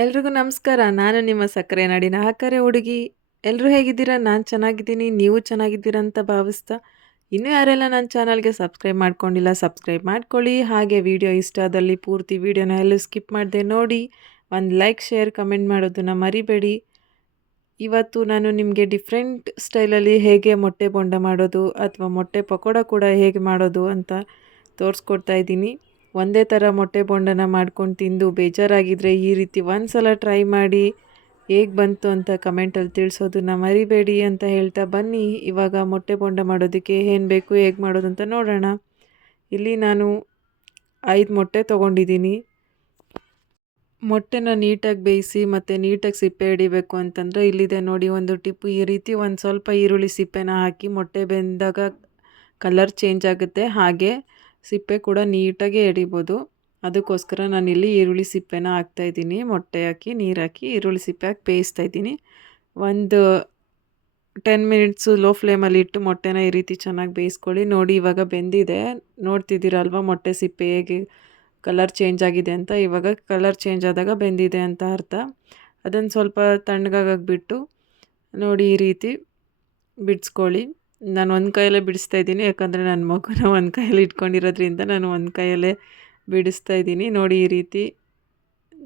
ಎಲ್ರಿಗೂ ನಮಸ್ಕಾರ. ನಾನು ನಿಮ್ಮ ಸಕ್ಕರೆ ನಾಡಿನ ಹಕ್ಕರೆ ಹುಡುಗಿ. ಎಲ್ಲರೂ ಹೇಗಿದ್ದೀರಾ? ನಾನು ಚೆನ್ನಾಗಿದ್ದೀನಿ. ನೀವು ಚೆನ್ನಾಗಿದ್ದೀರಾ ಅಂತ ಭಾವಿಸ್ತಾ, ಇನ್ನೂ ಯಾರೆಲ್ಲ ನನ್ನ ಚಾನಲ್‌ಗೆ ಸಬ್ಸ್ಕ್ರೈಬ್ ಮಾಡ್ಕೊಂಡಿಲ್ಲ, ಸಬ್ಸ್ಕ್ರೈಬ್ ಮಾಡ್ಕೊಳ್ಳಿ. ಹಾಗೆ ವಿಡಿಯೋ ಇಷ್ಟ ಆದಲ್ಲಿ ಪೂರ್ತಿ ವಿಡಿಯೋನ ಎಲ್ಲೂ ಸ್ಕಿಪ್ ಮಾಡದೆ ನೋಡಿ. ಒಂದು ಲೈಕ್, ಶೇರ್, ಕಮೆಂಟ್ ಮಾಡೋದನ್ನ ಮರಿಬೇಡಿ. ಇವತ್ತು ನಾನು ನಿಮಗೆ ಡಿಫ್ರೆಂಟ್ ಸ್ಟೈಲಲ್ಲಿ ಹೇಗೆ ಮೊಟ್ಟೆ ಬೋಂಡ ಮಾಡೋದು ಅಥವಾ ಮೊಟ್ಟೆ ಪಕೋಡ ಕೂಡ ಹೇಗೆ ಮಾಡೋದು ಅಂತ ತೋರಿಸ್ಕೊಡ್ತಾ ಇದ್ದೀನಿ. ಒಂದೇ ಥರ ಮೊಟ್ಟೆ ಬೋಂಡನ ಮಾಡ್ಕೊಂಡು ತಿಂದು ಬೇಜಾರಾಗಿದ್ದರೆ ಈ ರೀತಿ ಒಂದು ಸಲ ಟ್ರೈ ಮಾಡಿ ಹೇಗೆ ಬಂತು ಅಂತ ಕಮೆಂಟಲ್ಲಿ ತಿಳಿಸೋದನ್ನ ಮರಿಬೇಡಿ ಅಂತ ಹೇಳ್ತಾ ಬನ್ನಿ. ಇವಾಗ ಮೊಟ್ಟೆ ಬೋಂಡ ಮಾಡೋದಕ್ಕೆ ಏನು ಬೇಕು, ಹೇಗೆ ಮಾಡೋದು ಅಂತ ನೋಡೋಣ. ಇಲ್ಲಿ ನಾನು 5 ಮೊಟ್ಟೆ ತೊಗೊಂಡಿದ್ದೀನಿ. ಮೊಟ್ಟೆನ ನೀಟಾಗಿ ಬೇಯಿಸಿ ಮತ್ತು ನೀಟಾಗಿ ಸಿಪ್ಪೆ ಹಿಡಿಬೇಕು ಅಂತಂದರೆ ಇಲ್ಲಿದೆ ನೋಡಿ ಒಂದು ಟಿಪ್ಪು. ಈ ರೀತಿ ಒಂದು ಸ್ವಲ್ಪ ಈರುಳ್ಳಿ ಸಿಪ್ಪೆನ ಹಾಕಿ ಮೊಟ್ಟೆ ಬೆಂದಾಗ ಕಲರ್ ಚೇಂಜ್ ಆಗುತ್ತೆ, ಹಾಗೆ ಸಿಪ್ಪೆ ಕೂಡ ನೀಟಾಗಿ ಹಿಡಿಬೋದು. ಅದಕ್ಕೋಸ್ಕರ ನಾನಿಲ್ಲಿ ಈರುಳ್ಳಿ ಸಿಪ್ಪೆನ ಹಾಕ್ತಾಯಿದ್ದೀನಿ. ಮೊಟ್ಟೆ ಹಾಕಿ ನೀರು ಹಾಕಿ ಈರುಳ್ಳಿ ಸಿಪ್ಪೆ ಹಾಕಿ ಬೇಯಿಸ್ತಾ ಇದ್ದೀನಿ. ಒಂದು 10 ಮಿನಿಟ್ಸು ಲೋ ಫ್ಲೇಮಲ್ಲಿ ಇಟ್ಟು ಮೊಟ್ಟೆನ ಈ ರೀತಿ ಚೆನ್ನಾಗಿ ಬೇಯಿಸ್ಕೊಳ್ಳಿ. ನೋಡಿ ಇವಾಗ ಬೆಂದಿದೆ, ನೋಡ್ತಿದ್ದೀರಲ್ವ ಮೊಟ್ಟೆ ಸಿಪ್ಪೆ ಹೇಗೆ ಕಲರ್ ಚೇಂಜ್ ಆಗಿದೆ ಅಂತ. ಇವಾಗ ಕಲರ್ ಚೇಂಜ್ ಆದಾಗ ಬೆಂದಿದೆ ಅಂತ ಅರ್ಥ. ಅದನ್ನು ಸ್ವಲ್ಪ ತಣ್ಣಗಾಗಕ್ಕೆ ಬಿಟ್ಟು ನೋಡಿ ಈ ರೀತಿ ಬಿಡಿಸ್ಕೊಳ್ಳಿ. ನಾನು ಒಂದು ಕೈಯಲ್ಲೇ ಬಿಡಿಸ್ತಾ ಇದ್ದೀನಿ, ಯಾಕಂದರೆ ನನ್ನ ಮಗುನ ಒಂದು ಕೈಯಲ್ಲಿ ಇಟ್ಕೊಂಡಿರೋದ್ರಿಂದ ನಾನು ಒಂದು ಕೈಯಲ್ಲೇ ಬಿಡಿಸ್ತಾ ಇದ್ದೀನಿ. ನೋಡಿ ಈ ರೀತಿ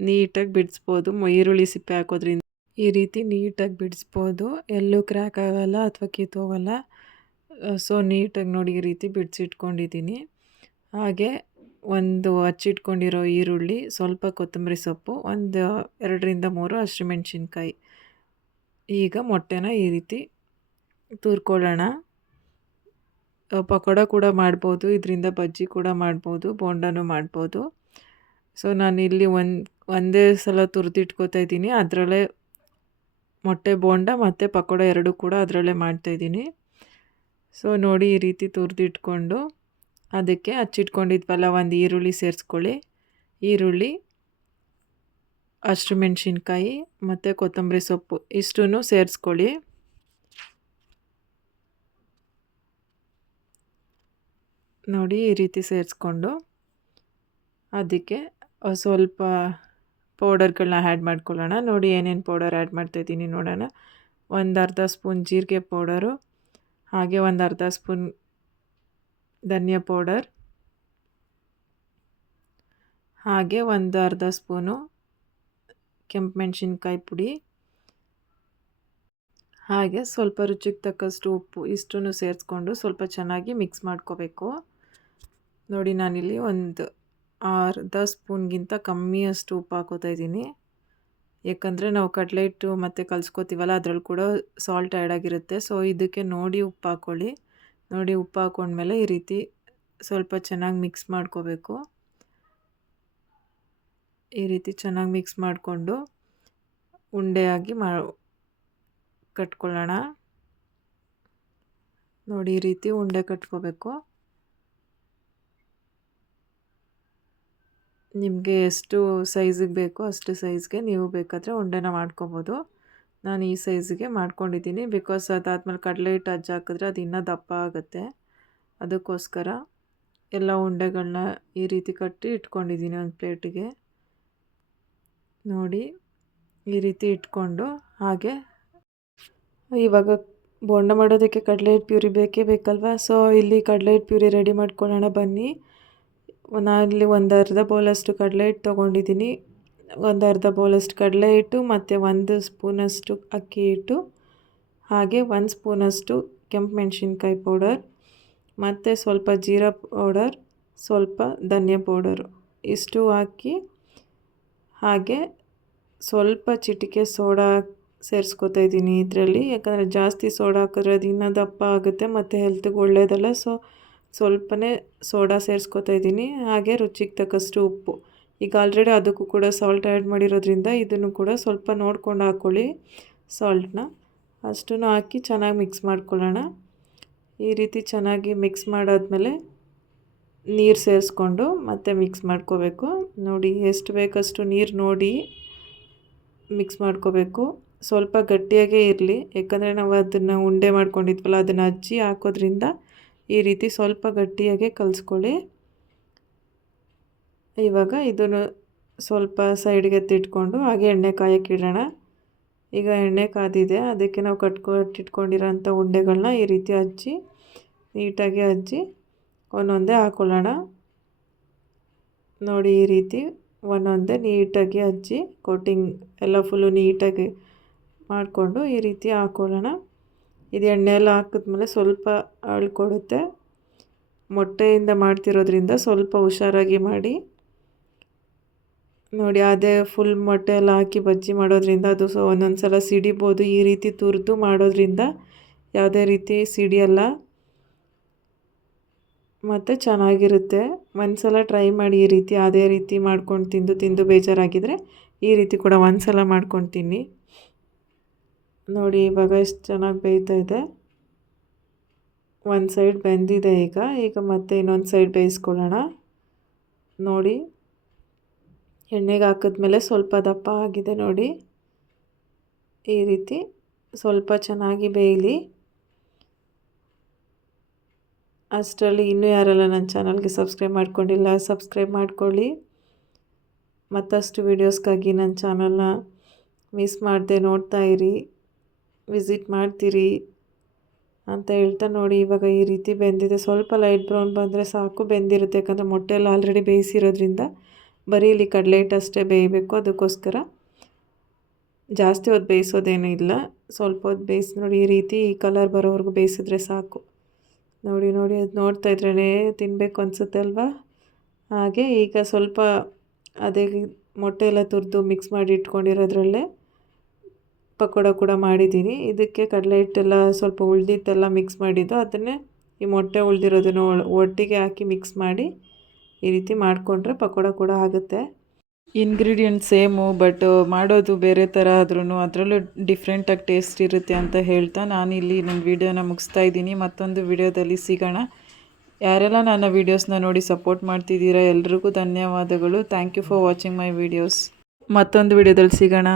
ನೀಟಾಗಿ ಬಿಡಿಸ್ಬೋದು. ಈರುಳ್ಳಿ ಸಿಪ್ಪೆ ಹಾಕೋದ್ರಿಂದ ಈ ರೀತಿ ನೀಟಾಗಿ ಬಿಡಿಸ್ಬೋದು, ಎಲ್ಲೂ ಕ್ರ್ಯಾಕ್ ಆಗೋಲ್ಲ ಅಥವಾ ಕಿತ್ತೋಗಲ್ಲ. ಸೊ ನೀಟಾಗಿ ನೋಡಿ ಈ ರೀತಿ ಬಿಡಿಸಿಟ್ಕೊಂಡಿದ್ದೀನಿ. ಹಾಗೆ ಒಂದು ಹಚ್ಚಿಟ್ಕೊಂಡಿರೋ ಈರುಳ್ಳಿ, ಸ್ವಲ್ಪ ಕೊತ್ತಂಬರಿ ಸೊಪ್ಪು, ಒಂದು 2ರಿಂದ 3 ಹಸಿಮೆಣ್ಸಿನ್ಕಾಯಿ. ಈಗ ಮೊಟ್ಟೆನ ಈ ರೀತಿ ತುರ್ಕೊಳ್ಳೋಣ. ಪಕೋಡ ಕೂಡ ಮಾಡ್ಬೋದು, ಇದರಿಂದ ಬಜ್ಜಿ ಕೂಡ ಮಾಡ್ಬೋದು, ಬೋಂಡನೂ ಮಾಡ್ಬೋದು. ಸೊ ನಾನಿಲ್ಲಿ ಒಂದೇ ಸಲ ತುರಿದಿಟ್ಕೋತಾ ಇದ್ದೀನಿ. ಅದರಲ್ಲೇ ಮೊಟ್ಟೆ ಬೋಂಡ ಮತ್ತು ಪಕೋಡ ಎರಡೂ ಕೂಡ ಅದರಲ್ಲೇ ಮಾಡ್ತಾಯಿದ್ದೀನಿ. ಸೊ ನೋಡಿ ಈ ರೀತಿ ತುರಿದಿಟ್ಕೊಂಡು ಅದಕ್ಕೆ ಹಚ್ಚಿಟ್ಕೊಂಡಿದ್ವಲ್ಲ ಒಂದು ಈರುಳ್ಳಿ ಸೇರಿಸ್ಕೊಳ್ಳಿ. ಈರುಳ್ಳಿ, ಹಸಿಮೆಣ್ಸಿನ್ಕಾಯಿ ಮತ್ತು ಕೊತ್ತಂಬರಿ ಸೊಪ್ಪು ಇಷ್ಟನ್ನು ಸೇರಿಸ್ಕೊಳ್ಳಿ. ನೋಡಿ ಈ ರೀತಿ ಸೇರಿಸ್ಕೊಂಡು ಅದಕ್ಕೆ ಸ್ವಲ್ಪ ಪೌಡರ್ಗಳನ್ನ ಆ್ಯಡ್ ಮಾಡ್ಕೊಳ್ಳೋಣ. ನೋಡಿ ಏನೇನು ಪೌಡರ್ ಆ್ಯಡ್ ಮಾಡ್ತಾಯಿದ್ದೀನಿ ನೋಡೋಣ. ಒಂದು ಅರ್ಧ ಸ್ಪೂನ್ ಜೀರಿಗೆ ಪೌಡರು, ಹಾಗೆ ಒಂದು ಅರ್ಧ ಸ್ಪೂನ್ ಧನಿಯಾ ಪೌಡರ್, ಹಾಗೆ ಒಂದು ಅರ್ಧ ಸ್ಪೂನು ಕೆಂಪು ಮೆಣಸಿನ್ಕಾಯಿ ಪುಡಿ, ಹಾಗೆ ಸ್ವಲ್ಪ ರುಚಿಗೆ ತಕ್ಕಷ್ಟು ಉಪ್ಪು. ಇಷ್ಟನ್ನು ಸೇರಿಸ್ಕೊಂಡು ಸ್ವಲ್ಪ ಚೆನ್ನಾಗಿ ಮಿಕ್ಸ್ ಮಾಡ್ಕೋಬೇಕು. ನೋಡಿ ನಾನಿಲ್ಲಿ ಒಂದು ಅರ್ಧ ಸ್ಪೂನ್ಗಿಂತ ಕಮ್ಮಿಯಷ್ಟು ಉಪ್ಪು ಹಾಕೋತಾ ಇದ್ದೀನಿ, ಯಾಕಂದರೆ ನಾವು ಕಟ್ಲೆಟು ಮತ್ತು ಕಲಿಸ್ಕೋತೀವಲ್ಲ ಅದರಲ್ಲಿ ಕೂಡ ಸಾಲ್ಟ್ ಆ್ಯಡ್ ಆಗಿರುತ್ತೆ. ಸೊ ಇದಕ್ಕೆ ನೋಡಿ ಉಪ್ಪು ಹಾಕ್ಕೊಳ್ಳಿ. ನೋಡಿ ಉಪ್ಪು ಹಾಕ್ಕೊಂಡ್ಮೇಲೆ ಈ ರೀತಿ ಸ್ವಲ್ಪ ಚೆನ್ನಾಗಿ ಮಿಕ್ಸ್ ಮಾಡ್ಕೋಬೇಕು. ಈ ರೀತಿ ಚೆನ್ನಾಗಿ ಮಿಕ್ಸ್ ಮಾಡಿಕೊಂಡು ಉಂಡೆಯಾಗಿ ಕಟ್ಕೊಳ್ಳೋಣ. ನೋಡಿ ಈ ರೀತಿ ಉಂಡೆ ಕಟ್ಕೋಬೇಕು. ನಿಮಗೆ ಎಷ್ಟು ಸೈಜಿಗೆ ಬೇಕೋ ಅಷ್ಟು ಸೈಜ್ಗೆ ನೀವು ಬೇಕಾದರೆ ಉಂಡೆನ ಮಾಡ್ಕೊಬೋದು. ನಾನು ಈ ಸೈಜಿಗೆ ಮಾಡ್ಕೊಂಡಿದ್ದೀನಿ, ಬಿಕಾಸ್ ಅದಾದಮೇಲೆ ಕಡಲೆ ಹಿಟ್ಟು ಅಜ್ಜಿ ಹಾಕಿದ್ರೆ ಅದು ಇನ್ನೂ ದಪ್ಪ ಆಗುತ್ತೆ. ಅದಕ್ಕೋಸ್ಕರ ಎಲ್ಲ ಉಂಡೆಗಳನ್ನ ಈ ರೀತಿ ಕಟ್ಟಿ ಇಟ್ಕೊಂಡಿದ್ದೀನಿ ಒಂದು ಪ್ಲೇಟಿಗೆ. ನೋಡಿ ಈ ರೀತಿ ಇಟ್ಕೊಂಡು ಹಾಗೆ ಇವಾಗ ಬೋಂಡ ಮಾಡೋದಕ್ಕೆ ಕಡಲೆ ಹಿಟ್ಟು ಪ್ಯೂರಿ ಬೇಕೇ ಬೇಕಲ್ವ. ಸೊ ಇಲ್ಲಿ ಕಡಲೆ ಹಿಟ್ಟು ಪ್ಯೂರಿ ರೆಡಿ ಮಾಡ್ಕೊಳ್ಳೋಣ ಬನ್ನಿ. ನಾನಿಲ್ಲಿ ಒಂದು ಅರ್ಧ ಬೌಲಷ್ಟು ಕಡಲೆ ಹಿಟ್ಟು ತೊಗೊಂಡಿದ್ದೀನಿ. ಒಂದು ಅರ್ಧ ಬೌಲಷ್ಟು ಕಡಲೆ ಹಿಟ್ಟು ಮತ್ತು 1 ಸ್ಪೂನಷ್ಟು ಅಕ್ಕಿ ಹಿಟ್ಟು, ಹಾಗೆ 1 ಸ್ಪೂನಷ್ಟು ಕೆಂಪು ಮೆಣಸಿನ್ಕಾಯಿ ಪೌಡರ್, ಮತ್ತು ಸ್ವಲ್ಪ ಜೀರಾ ಪೌಡರ್, ಸ್ವಲ್ಪ ಧನಿಯಾ ಪೌಡರು ಇಷ್ಟು ಹಾಕಿ, ಹಾಗೆ ಸ್ವಲ್ಪ ಚಿಟಿಕೆ ಸೋಡಾ ಸೇರಿಸ್ಕೊತಾ ಇದ್ದೀನಿ ಇದರಲ್ಲಿ. ಯಾಕಂದರೆ ಜಾಸ್ತಿ ಸೋಡಾ ಹಾಕಿದ್ರೆ ಅದು ಇನ್ನೂ ದಪ್ಪ ಆಗುತ್ತೆ ಮತ್ತು ಹೆಲ್ತ್ಗೆ ಒಳ್ಳೆಯದಲ್ಲ. ಸೊ ಸ್ವಲ್ಪನೇ ಸೋಡಾ ಸೇರಿಸ್ಕೊತಾ ಇದ್ದೀನಿ. ಹಾಗೆ ರುಚಿಗೆ ತಕ್ಕಷ್ಟು ಉಪ್ಪು. ಈಗ ಆಲ್ರೆಡಿ ಅದಕ್ಕೂ ಕೂಡ ಸಾಲ್ಟ್ ಆ್ಯಡ್ ಮಾಡಿರೋದ್ರಿಂದ ಇದನ್ನು ಕೂಡ ಸ್ವಲ್ಪ ನೋಡ್ಕೊಂಡು ಹಾಕ್ಕೊಳ್ಳಿ ಸಾಲ್ಟನ್ನ. ಅಷ್ಟನ್ನು ಹಾಕಿ ಚೆನ್ನಾಗಿ ಮಿಕ್ಸ್ ಮಾಡ್ಕೊಳ್ಳೋಣ. ಈ ರೀತಿ ಚೆನ್ನಾಗಿ ಮಿಕ್ಸ್ ಮಾಡಾದಮೇಲೆ ನೀರು ಸೇರಿಸ್ಕೊಂಡು ಮತ್ತೆ ಮಿಕ್ಸ್ ಮಾಡ್ಕೋಬೇಕು. ನೋಡಿ ಎಷ್ಟು ಬೇಕಷ್ಟು ನೀರು ನೋಡಿ ಮಿಕ್ಸ್ ಮಾಡ್ಕೋಬೇಕು. ಸ್ವಲ್ಪ ಗಟ್ಟಿಯಾಗೇ ಇರಲಿ, ಯಾಕಂದರೆ ನಾವು ಅದನ್ನು ಉಂಡೆ ಮಾಡ್ಕೊಂಡಿದ್ವಲ್ಲ ಅದನ್ನು ಅಜ್ಜಿ ಹಾಕೋದ್ರಿಂದ ಈ ರೀತಿ ಸ್ವಲ್ಪ ಗಟ್ಟಿಯಾಗೆ ಕಲಿಸ್ಕೊಳ್ಳಿ. ಇವಾಗ ಇದನ್ನು ಸ್ವಲ್ಪ ಸೈಡ್ಗೆ ಎತ್ತಿಟ್ಕೊಂಡು ಹಾಗೆ ಎಣ್ಣೆ ಕಾಯಕ್ಕೆ ಇಡೋಣ. ಈಗ ಎಣ್ಣೆ ಕಾದಿದೆ, ಅದಕ್ಕೆ ನಾವು ಕಟ್ಟಿಟ್ಕೊಂಡಿರೋಂಥ ಉಂಡೆಗಳನ್ನ ಈ ರೀತಿ ನೀಟಾಗಿ ಹಚ್ಚಿ ಒಂದೊಂದೇ ಹಾಕ್ಕೊಳ್ಳೋಣ. ನೋಡಿ ಈ ರೀತಿ ಒಂದೊಂದೇ ನೀಟಾಗಿ ಹಚ್ಚಿ ಕೋಟಿಂಗ್ ಎಲ್ಲ ಫುಲ್ಲು ನೀಟಾಗಿ ಮಾಡಿಕೊಂಡು ಈ ರೀತಿ ಹಾಕ್ಕೊಳ್ಳೋಣ. ಇದು ಎಣ್ಣೆ ಎಲ್ಲ ಹಾಕಿದ್ಮೇಲೆ ಸ್ವಲ್ಪ ಅಳ್ಕೊಡುತ್ತೆ. ಮೊಟ್ಟೆಯಿಂದ ಮಾಡ್ತಿರೋದ್ರಿಂದ ಸ್ವಲ್ಪ ಹುಷಾರಾಗಿ ಮಾಡಿ. ನೋಡಿ ಅದೇ ಫುಲ್ ಮೊಟ್ಟೆ ಎಲ್ಲ ಹಾಕಿ ಬಜ್ಜಿ ಮಾಡೋದ್ರಿಂದ ಅದು ಒಂದೊಂದು ಸಲ ಸಿಡಿಬೋದು. ಈ ರೀತಿ ತುರಿದು ಮಾಡೋದ್ರಿಂದ ಯಾವುದೇ ರೀತಿ ಸಿಡಿಯಲ್ಲ ಮತ್ತು ಚೆನ್ನಾಗಿರುತ್ತೆ. ಒಂದು ಸಲ ಟ್ರೈ ಮಾಡಿ ಈ ರೀತಿ. ಅದೇ ರೀತಿ ಮಾಡ್ಕೊಂಡು ತಿಂದು ಬೇಜಾರಾಗಿದ್ದರೆ ಈ ರೀತಿ ಕೂಡ ಒಂದು ಸಲ ಮಾಡ್ಕೊಂಡು ತಿನ್ನಿ. ನೋಡಿ ಇವಾಗ ಎಷ್ಟು ಚೆನ್ನಾಗಿ ಬೇಯ್ತಾ ಇದೆ. ಒಂದು ಸೈಡ್ ಬೆಂದಿದೆ. ಈಗ ಮತ್ತೆ ಇನ್ನೊಂದು ಸೈಡ್ ಬೇಯಿಸ್ಕೊಳ್ಳೋಣ. ನೋಡಿ ಎಣ್ಣೆಗೆ ಹಾಕಿದ್ಮೇಲೆ ಸ್ವಲ್ಪ ದಪ್ಪ ಆಗಿದೆ ನೋಡಿ. ಈ ರೀತಿ ಸ್ವಲ್ಪ ಚೆನ್ನಾಗಿ ಬೇಯಲಿ. ಅಷ್ಟರಲ್ಲಿ ಇನ್ನೂ ಯಾರೆಲ್ಲ ನನ್ನ ಚಾನಲ್ಗೆ ಸಬ್ಸ್ಕ್ರೈಬ್ ಮಾಡ್ಕೊಂಡಿಲ್ಲ ಸಬ್ಸ್ಕ್ರೈಬ್ ಮಾಡ್ಕೊಳ್ಳಿ. ಮತ್ತಷ್ಟು ವೀಡಿಯೋಸ್ಗಾಗಿ ನನ್ನ ಚಾನಲ್ನ ಮಿಸ್ ಮಾಡದೆ ನೋಡ್ತಾ ಇರಿ, ವಿಸಿಟ್ ಮಾಡ್ತೀರಿ ಅಂತ ಹೇಳ್ತಾ ನೋಡಿ ಇವಾಗ ಈ ರೀತಿ ಬೆಂದಿದೆ. ಸ್ವಲ್ಪ ಲೈಟ್ ಬ್ರೌನ್ ಬಂದರೆ ಸಾಕು, ಬೆಂದಿರುತ್ತೆ. ಯಾಕಂದರೆ ಮೊಟ್ಟೆ ಎಲ್ಲ ಆಲ್ರೆಡಿ ಬೇಯಿಸಿರೋದ್ರಿಂದ ಬರೀ ಇಲ್ಲಿ ಕಡಲೆ ಹಿಟ್ಟು ಅಷ್ಟೇ ಬೇಯಬೇಕು. ಅದಕ್ಕೋಸ್ಕರ ಜಾಸ್ತಿ ಹೊತ್ತು ಬೇಯಿಸೋದೇನೂ ಇಲ್ಲ, ಸ್ವಲ್ಪ ಹೊತ್ತು ಬೇಯಿಸಿ ನೋಡಿ ಈ ರೀತಿ ಈ ಕಲರ್ ಬರೋವರೆಗೂ ಬೇಯಿಸಿದ್ರೆ ಸಾಕು. ನೋಡಿ ಅದು ನೋಡ್ತಾ ಇದ್ರೇ ತಿನ್ನಬೇಕು ಅನಿಸುತ್ತೆ ಅಲ್ವಾ. ಹಾಗೆ ಈಗ ಸ್ವಲ್ಪ ಅದೇ ಮೊಟ್ಟೆ ಎಲ್ಲ ತುರಿದು ಮಿಕ್ಸ್ ಮಾಡಿ ಇಟ್ಕೊಂಡಿರೋದ್ರಲ್ಲೇ ಪಕೋಡ ಕೂಡ ಮಾಡಿದ್ದೀನಿ. ಇದಕ್ಕೆ ಕಡಲೆ ಹಿಟ್ಟೆಲ್ಲ ಸ್ವಲ್ಪ ಉಳಿದಿದ್ದೆಲ್ಲ ಮಿಕ್ಸ್ ಮಾಡಿದ್ದು, ಅದನ್ನೇ ಈ ಮೊಟ್ಟೆ ಉಳಿದಿರೋದನ್ನು ಒಟ್ಟಿಗೆ ಹಾಕಿ ಮಿಕ್ಸ್ ಮಾಡಿ ಈ ರೀತಿ ಮಾಡಿಕೊಂಡ್ರೆ ಪಕೋಡ ಕೂಡ ಆಗುತ್ತೆ. ಇಂಗ್ರೀಡಿಯೆಂಟ್ ಸೇಮು, ಬಟ್ ಮಾಡೋದು ಬೇರೆ ಥರ ಆದ್ರೂ ಅದರಲ್ಲೂ ಡಿಫ್ರೆಂಟಾಗಿ ಟೇಸ್ಟ್ ಇರುತ್ತೆ ಅಂತ ಹೇಳ್ತಾ ನಾನಿಲ್ಲಿ ನನ್ನ ವೀಡಿಯೋನ ಮುಗಿಸ್ತಾ ಇದ್ದೀನಿ. ಮತ್ತೊಂದು ವಿಡಿಯೋದಲ್ಲಿ ಸಿಗೋಣ. ಯಾರೆಲ್ಲ ನನ್ನ ವೀಡಿಯೋಸ್ನ ನೋಡಿ ಸಪೋರ್ಟ್ ಮಾಡ್ತಿದ್ದೀರಾ ಎಲ್ರಿಗೂ ಧನ್ಯವಾದಗಳು. Thank you for watching my videos. ಮತ್ತೊಂದು ವಿಡಿಯೋದಲ್ಲಿ ಸಿಗೋಣ.